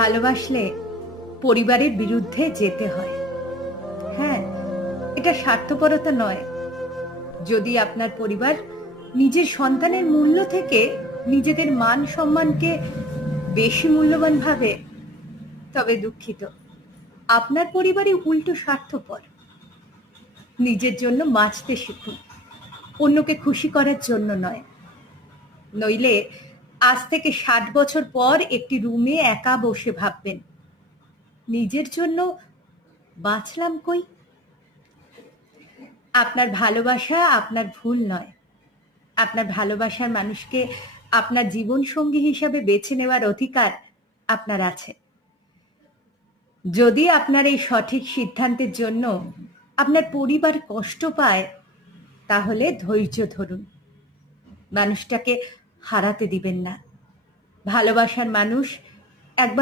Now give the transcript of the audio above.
ভালোবাসলে পরিবারের বিরুদ্ধে যেতে হয়। হ্যাঁ, এটা স্বার্থপরতা নয়। যদি আপনার পরিবার নিজের সন্তানের মূল্য থেকে নিজেদের মান সম্মানকে বেশি মূল্যবান ভাবে, তবে দুঃখিত, আপনার পরিবারই উল্টো স্বার্থপর। নিজের জন্য বাঁচতে শিখুন, অন্যকে খুশি করার জন্য নয়। নইলে আজ থেকে 60 বছর পর একটি রুমে একা বসে ভাববেন, নিজের জন্য বাঁচলাম কই। আপনার ভালোবাসা আপনার ভুল নয়। আপনার ভালোবাসার মানুষকে আপনার জীবন সঙ্গী হিসাবে বেছে নেওয়ার অধিকার আপনার আছে। যদি আপনার এই সঠিক সিদ্ধান্তের জন্য আপনার পরিবার কষ্ট পায়, তাহলে ধৈর্য ধরুন। মানুষটাকে হারাতে দিবেন না। ভালোবাসার মানুষ একবার